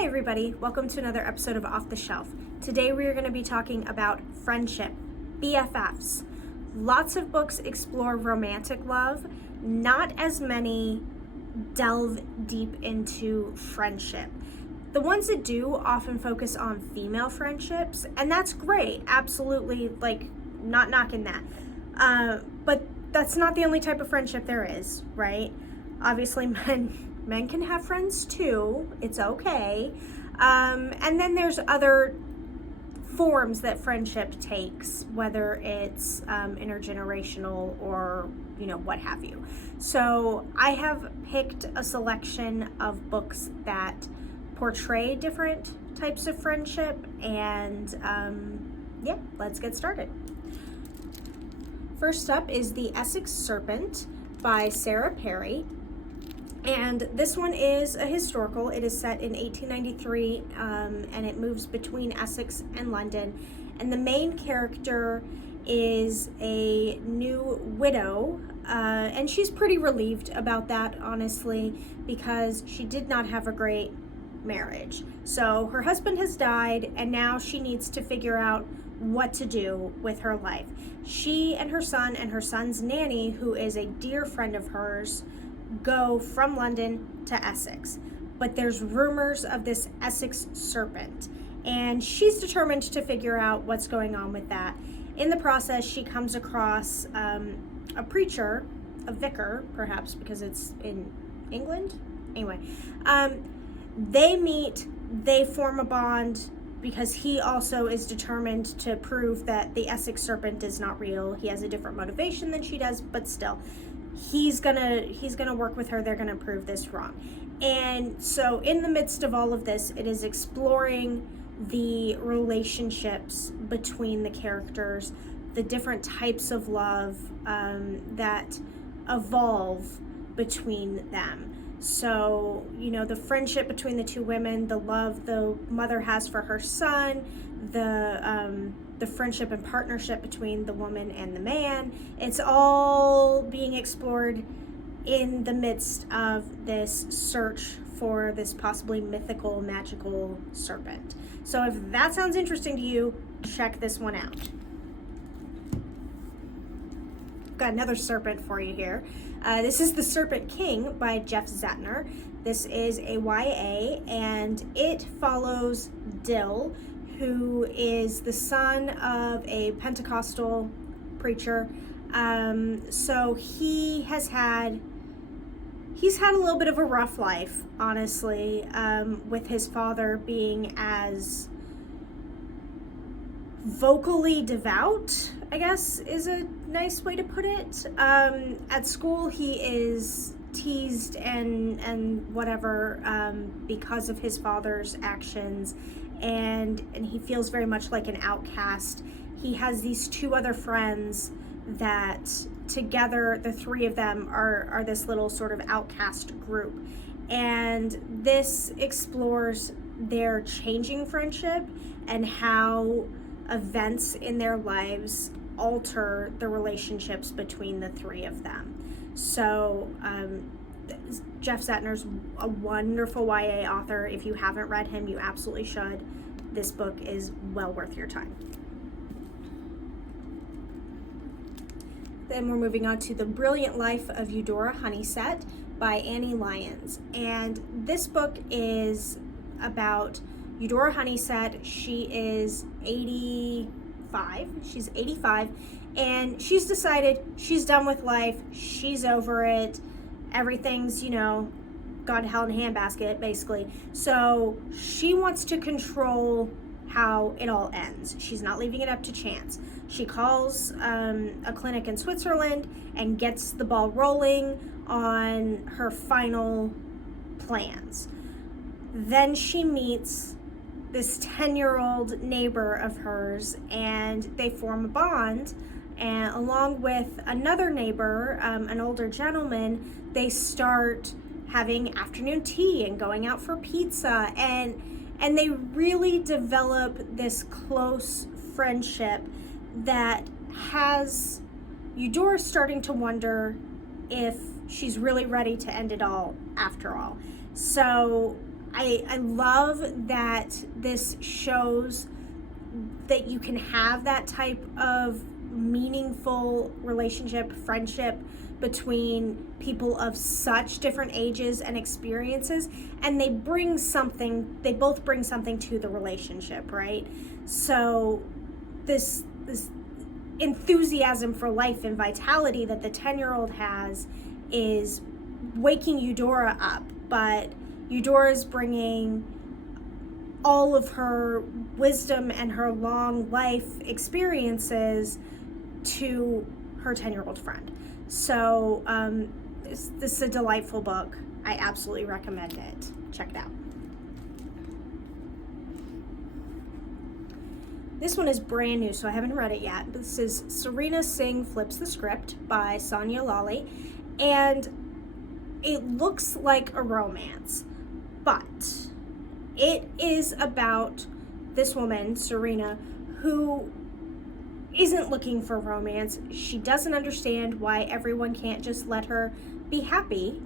Hi everybody, welcome to another episode of Off the Shelf. Today we are going to be talking about friendship, BFFs. Lots of books explore romantic love, not as many delve deep into friendship. The ones that do often focus on female friendships, and that's great, absolutely, not knocking that. But that's not the only type of friendship there is, right? Obviously men can have friends too, it's okay. And then there's other forms that friendship takes, whether it's intergenerational or what have you. So I have picked a selection of books that portray different types of friendship, and let's get started. First up is The Essex Serpent by Sarah Perry. And this one is a historical. It is set in 1893, and it moves between Essex and London. And the main character is a new widow, and she's pretty relieved about that, honestly, because she did not have a great marriage. So her husband has died, and now she needs to figure out what to do with her life. She and her son and her son's nanny, who is a dear friend of hers, go from London to Essex, but there's rumors of this Essex Serpent, and she's determined to figure out what's going on with that. In the process, she comes across a preacher, a vicar, perhaps because it's in England. Anyway, they meet, they form a bond, because he also is determined to prove that the Essex Serpent is not real. He has a different motivation than she does, but still, he's gonna work with her. They're gonna prove this wrong. And so in the midst of all of this, it is exploring the relationships between the characters, the different types of love that evolve between them. So, the friendship between the two women, the love the mother has for her son, the friendship and partnership between the woman and the man. It's all being explored in the midst of this search for this possibly mythical, magical serpent. So if that sounds interesting to you, check this one out. Got another serpent for you here. This is The Serpent King by Jeff Zatner. This is a YA, and it follows Dill, who is the son of a Pentecostal preacher. So he's had a little bit of a rough life, honestly, with his father being as vocally devout, I guess is a nice way to put it. At school, he is teased and whatever because of his father's actions, and he feels very much like an outcast. He has these two other friends that together, the three of them are this little sort of outcast group, and this explores their changing friendship and how events in their lives alter the relationships between the three of them. So Jeff Zatner's a wonderful YA author. If you haven't read him, you absolutely should. This book is well worth your time. Then we're moving on to The Brilliant Life of Eudora Honeysett by Annie Lyons. And this book is about Eudora Honeysett. She is 85. She's 85, and she's decided she's done with life. She's over it. Everything's, gone to hell in a handbasket, basically. So she wants to control how it all ends. She's not leaving it up to chance. She calls a clinic in Switzerland and gets the ball rolling on her final plans. Then she meets this 10-year-old neighbor of hers, and they form a bond, and along with another neighbor, an older gentleman, they start having afternoon tea and going out for pizza, and they really develop this close friendship that has Eudora starting to wonder if she's really ready to end it all after all. So I love that this shows that you can have that type of meaningful relationship, friendship between people of such different ages and experiences, and they both bring something to the relationship, right? So this enthusiasm for life and vitality that the 10-year-old has is waking Eudora up, but Eudora's bringing all of her wisdom and her long life experiences to her 10-year-old friend. So this is a delightful book. I absolutely recommend it. Check it out. This one is brand new, so I haven't read it yet. This is Serena Singh Flips the Script by Sonia Lawley, and it looks like a romance, but it is about this woman, Serena, who isn't looking for romance. She doesn't understand why everyone can't just let her be happy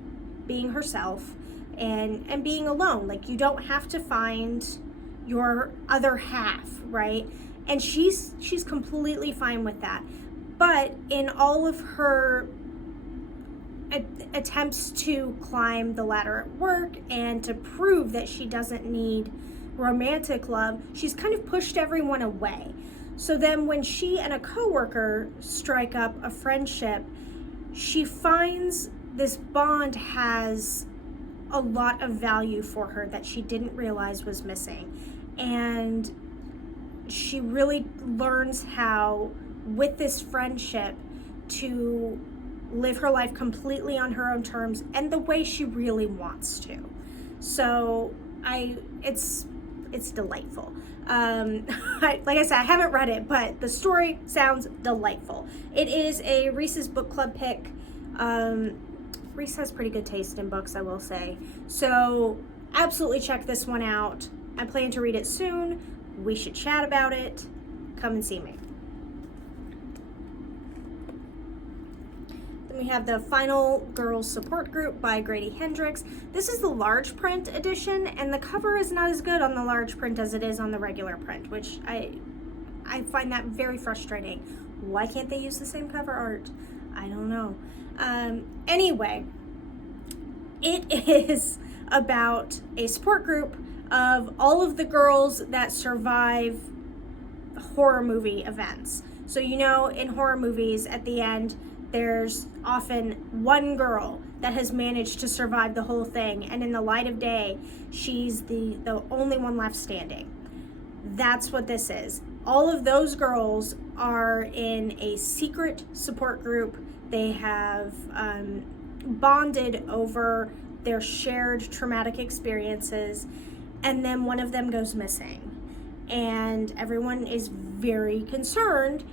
being herself and being alone. Like, you don't have to find your other half, right? And she's completely fine with that. But in all of her attempts to climb the ladder at work and to prove that she doesn't need romantic love, she's kind of pushed everyone away. So then when she and a coworker strike up a friendship, she finds this bond has a lot of value for her that she didn't realize was missing. And she really learns how, with this friendship, to live her life completely on her own terms and the way she really wants to. So it's delightful. Like I said, I haven't read it, but the story sounds delightful. It is a Reese's book club pick. Reese has pretty good taste in books, I will say. So absolutely check this one out. I plan to read it soon. We should chat about it. Come and see me. Then we have the Final Girls Support Group by Grady Hendrix. This is the large print edition, and the cover is not as good on the large print as it is on the regular print, which I find that very frustrating. Why can't they use the same cover art? I don't know. Anyway, it is about a support group of all of the girls that survive horror movie events. So, you know, in horror movies, at the end, there's often one girl that has managed to survive the whole thing, and in the light of day, she's the only one left standing. That's what this is. All of those girls are in a secret support group. They have bonded over their shared traumatic experiences, and then one of them goes missing. And everyone is very concerned,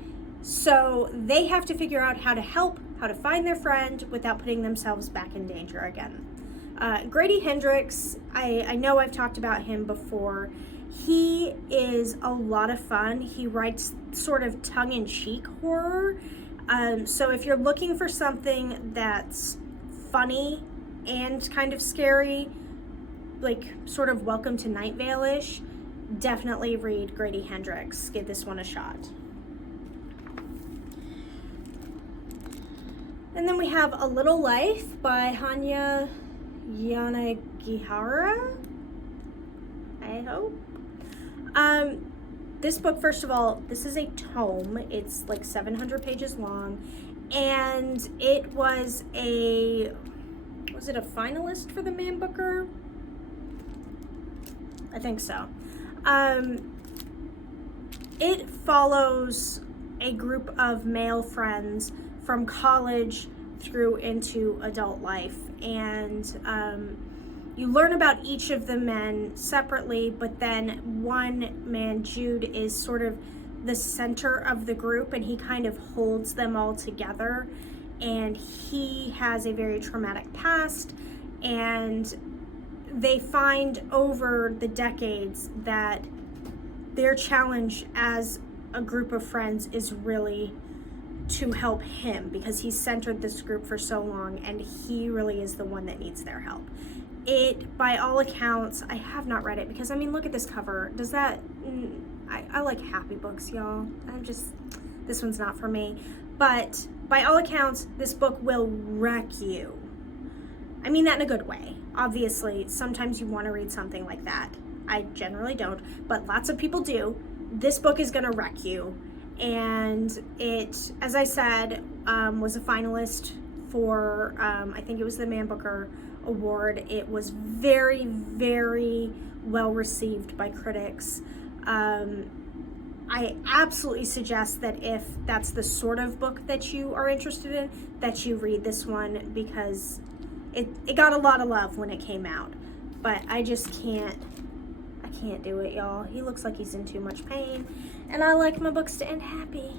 so they have to figure out how to help, how to find their friend without putting themselves back in danger again. Grady Hendrix, I know I've talked about him before. He is a lot of fun. He writes sort of tongue-in-cheek horror. So if you're looking for something that's funny and kind of scary, like sort of Welcome to Night Vale-ish, definitely read Grady Hendrix. Give this one a shot. And then we have A Little Life by Hanya Yanagihara, I hope. This book, first of all, this is a tome. It's like 700 pages long, and it was it a finalist for the Man Booker? I think so. It follows a group of male friends from college through into adult life, and you learn about each of the men separately, but then one man, Jude, is sort of the center of the group, and he kind of holds them all together, and he has a very traumatic past, and they find over the decades that their challenge as a group of friends is really to help him, because he's centered this group for so long, and he really is the one that needs their help. It, by all accounts, I have not read it because, I mean, look at this cover. Does that, I like happy books, y'all. This one's not for me. But by all accounts, this book will wreck you. I mean that in a good way. Obviously, sometimes you want to read something like that. I generally don't, but lots of people do. This book is going to wreck you. And it, as I said, was a finalist for, I think it was the Man Booker Award. It was very, very well received by critics. I absolutely suggest that if that's the sort of book that you are interested in, that you read this one, because it got a lot of love when it came out. But I just can't do it, y'all. He looks like he's in too much pain, and I like my books to end happy.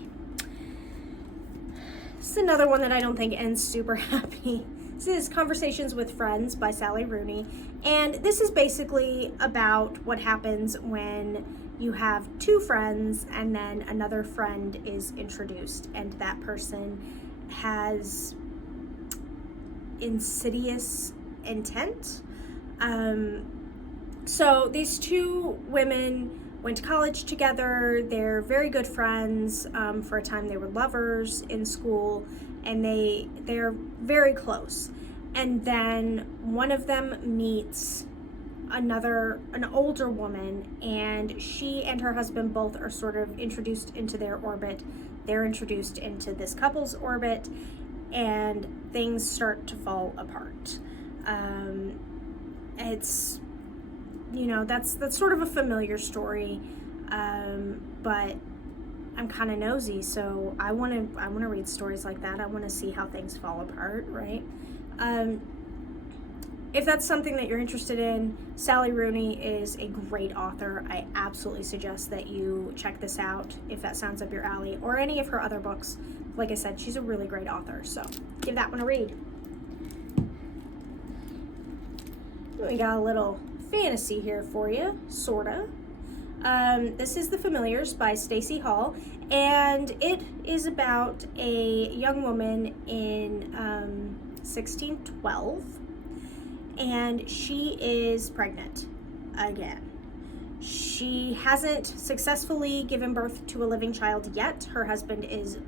This is another one that I don't think ends super happy. This is Conversations with Friends by Sally Rooney, and this is basically about what happens when you have two friends and then another friend is introduced, and that person has insidious intent. So these two women went to college together. They're very good friends. For a time they were lovers in school, and they're very close. And then one of them meets an older woman, and she and her husband both are sort of introduced into their orbit. They're introduced into this couple's orbit, and things start to fall apart. It's, you know, that's sort of a familiar story, but I'm kind of nosy, so I want to read stories like that. I want to see how things fall apart, right? If that's something that you're interested in, Sally Rooney is a great author. I absolutely suggest that you check this out if that sounds up your alley, or any of her other books. Like I said, she's a really great author, so give that one a read. We got a little fantasy here for you, sorta. This is The Familiars by Stacey Hall, and it is about a young woman in 1612, and she is pregnant again. She hasn't successfully given birth to a living child yet. Her husband is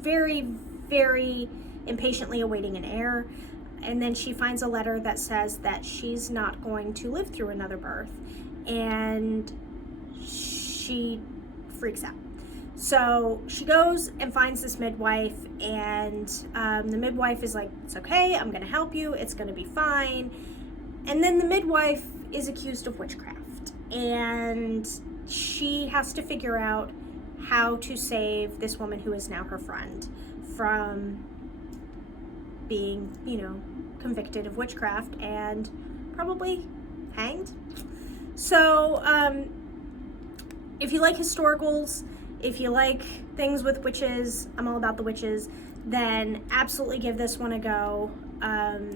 very, very impatiently awaiting an heir. And then she finds a letter that says that she's not going to live through another birth, and she freaks out. So she goes and finds this midwife, and the midwife is like, it's okay, I'm gonna help you, it's gonna be fine. And then the midwife is accused of witchcraft, and she has to figure out how to save this woman who is now her friend from being, you know, convicted of witchcraft and probably hanged. So if you like historicals, if you like things with witches, I'm all about the witches, then absolutely give this one a go. I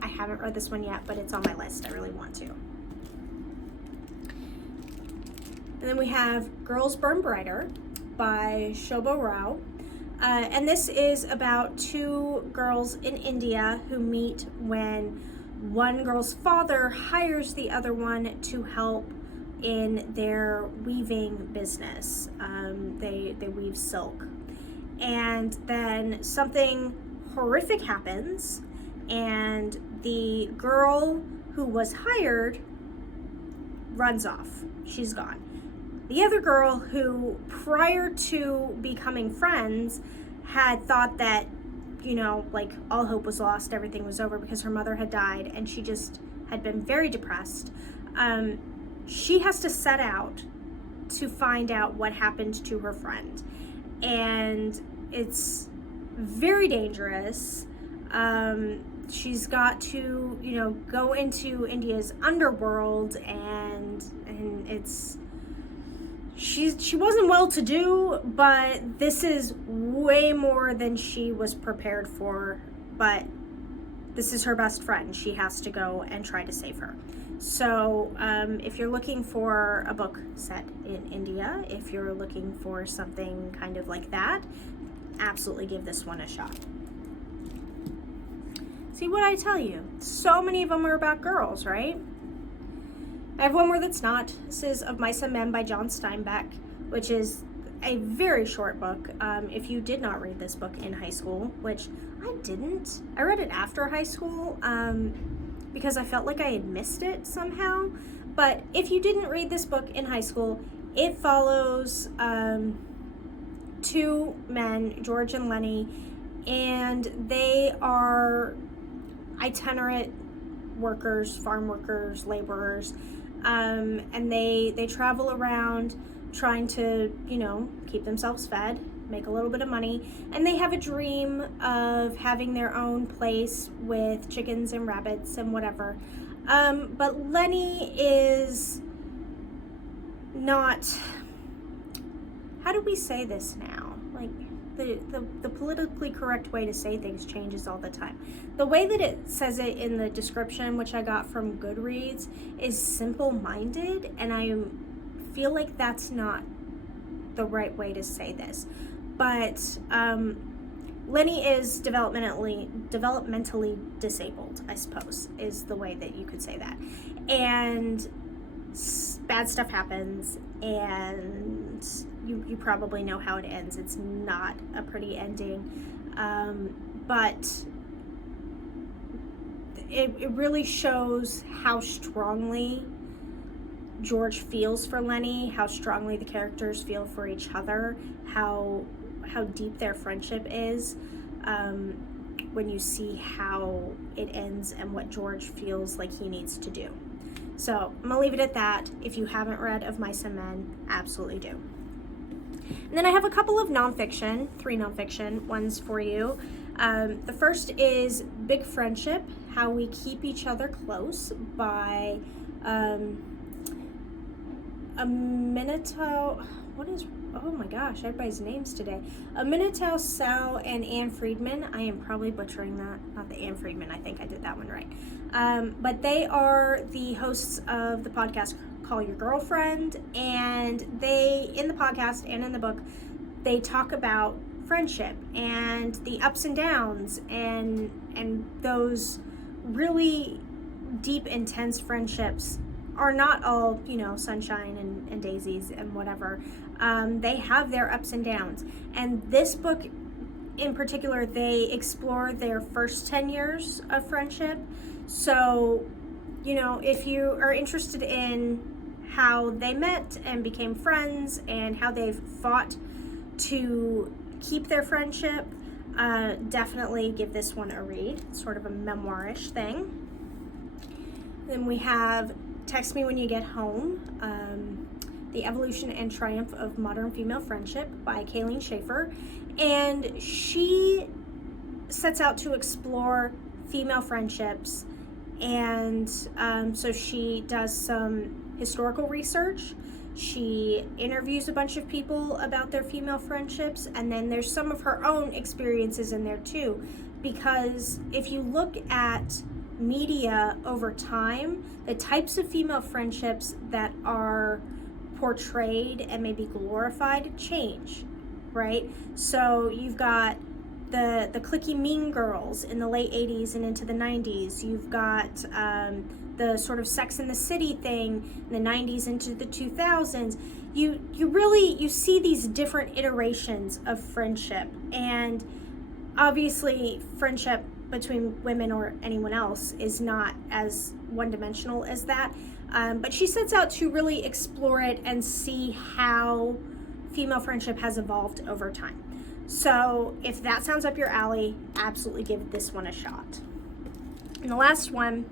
haven't read this one yet, but it's on my list. I really want to. And then we have Girls Burn Brighter by Shobha Rao. And this is about two girls in India who meet when one girl's father hires the other one to help in their weaving business. They weave silk. And then something horrific happens, and the girl who was hired runs off. She's gone. The other girl, who prior to becoming friends had thought that, you know, like all hope was lost, everything was over because her mother had died, and she just had been very depressed. She has to set out to find out what happened to her friend, and it's very dangerous. She's got to, you know, go into India's underworld, and it's, she wasn't well to do, but this is way more than she was prepared for. But this is her best friend. She has to go and try to save her. So if you're looking for a book set in India, if you're looking for something kind of like that, absolutely give this one a shot. See what I tell you? So many of them are about girls, right? I have one more that's not. This is Of Mice and Men by John Steinbeck, which is a very short book. If you did not read this book in high school, which I didn't. I read it after high school because I felt like I had missed it somehow. But if you didn't read this book in high school, it follows two men, George and Lenny, and they are itinerant workers, farm workers, laborers, and they travel around trying to, keep themselves fed, make a little bit of money, and they have a dream of having their own place with chickens and rabbits and whatever. But Lenny is not, how do we say this now? Like, the politically correct way to say things changes all the time. The way that it says it in the description, which I got from Goodreads, is simple-minded, and I feel like that's not the right way to say this. But Lenny is developmentally disabled, I suppose, is the way that you could say that. And bad stuff happens, and you probably know how it ends. It's not a pretty ending, but it really shows how strongly George feels for Lenny, how strongly the characters feel for each other, how deep their friendship is, when you see how it ends and what George feels like he needs to do. So I'm gonna leave it at that. If you haven't read Of Mice and Men, absolutely do. And then I have a couple of nonfiction, 3 nonfiction ones for you. The first is Big Friendship, How We Keep Each Other Close by oh my gosh, everybody's names today. Aminatou Sow and Anne Friedman. I am probably butchering that. Not the Anne Friedman, I think I did that one right. But they are the hosts of the podcast Call Your Girlfriend, and they, in the podcast and in the book, they talk about friendship and the ups and downs and those really deep, intense friendships are not all, sunshine and daisies and whatever. They have their ups and downs. And this book in particular, they explore their first 10 years of friendship. So, if you are interested in how they met and became friends and how they've fought to keep their friendship, definitely give this one a read. It's sort of a memoirish thing. Then we have Text Me When You Get Home, The Evolution and Triumph of Modern Female Friendship by Kayleen Schaefer. And she sets out to explore female friendships. And so she does some historical research. She interviews a bunch of people about their female friendships. And then there's some of her own experiences in there too. Because if you look at media over time, the types of female friendships that are portrayed and maybe glorified change, right? So you've got the cliquey mean girls in the late 80s and into the 90s. You've got the sort of Sex in the City thing in the 90s into the 2000s. You see these different iterations of friendship, and obviously friendship between women or anyone else is not as one-dimensional as that, but she sets out to really explore it and see how female friendship has evolved over time. So if that sounds up your alley, absolutely give this one a shot. And the last one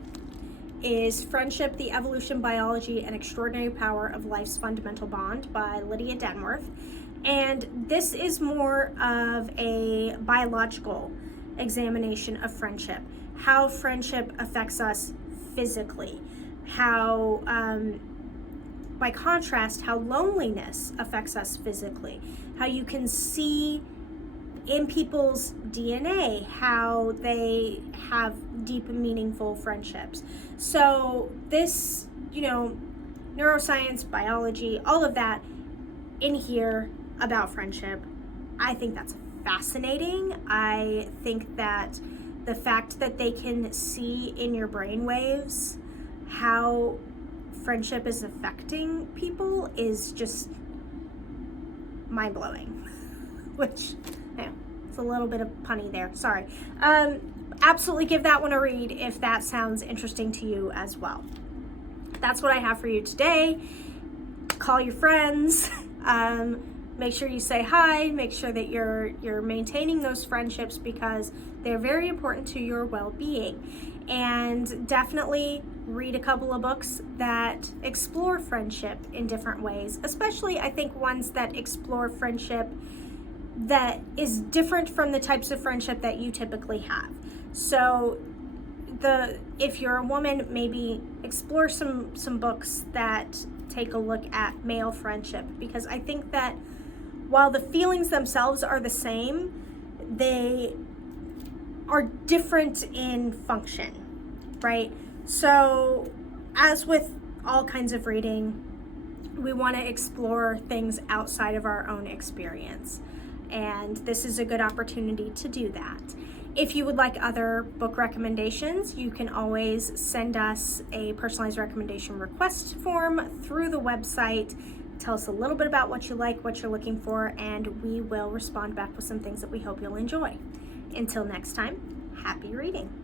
is Friendship, the Evolution, Biology, and Extraordinary Power of Life's Fundamental Bond by Lydia Denworth. And this is more of a biological examination of friendship, how friendship affects us physically, how by contrast how loneliness affects us physically, how you can see in people's DNA how they have deep and meaningful friendships. So this, neuroscience, biology, all of that in here about friendship, I think that's fascinating. I think that the fact that they can see in your brainwaves how friendship is affecting people is just mind-blowing. Which, yeah, it's a little bit of punny there, sorry. Absolutely give that one a read if that sounds interesting to you as well. That's what I have for you today. Call your friends. Make sure you say hi. Make sure that you're maintaining those friendships because they're very important to your well-being. And definitely read a couple of books that explore friendship in different ways, especially I think ones that explore friendship that is different from the types of friendship that you typically have. So if you're a woman, maybe explore some books that take a look at male friendship, because I think that while the feelings themselves are the same, they are different in function, right? So as with all kinds of reading, we want to explore things outside of our own experience. And this is a good opportunity to do that. If you would like other book recommendations, you can always send us a personalized recommendation request form through the website. Tell us a little bit about what you like, what you're looking for, and we will respond back with some things that we hope you'll enjoy. Until next time, happy reading.